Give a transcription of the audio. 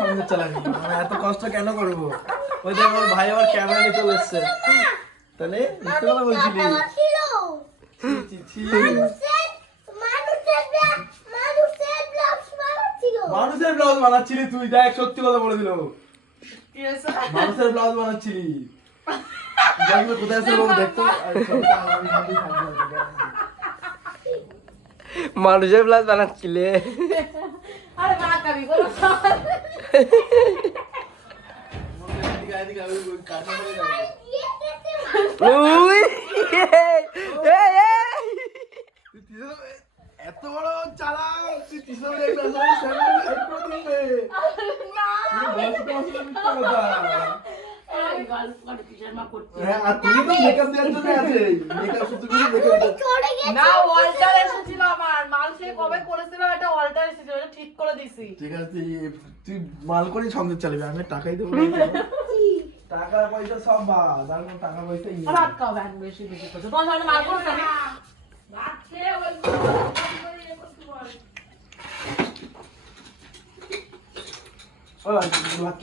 সঙ্গে চালাবি আমি এত কষ্ট কেন করবো ওই দেখ আমার ভাই আবার ক্যামেরা নিয়ে চলে এসছে তাহলে মিথ্যে কথা বলছিলি মানুষের ব্লাউজ বানাচ্ছিলি তুই দেখ সত্যি কথা বলে দিল মানুষের ব্লাউজ বানাচ্ছিলি কোথায় আছে দেখতো মানুষের ব্লাউজ বানাচ্ছিলে এত বড় চালাক তুই মাল করে সঙ্গে চালাবি আমি টাকাই দেবো টাকা পয়সা সব বাদ আর কোনো টাকা পয়সা ভাগ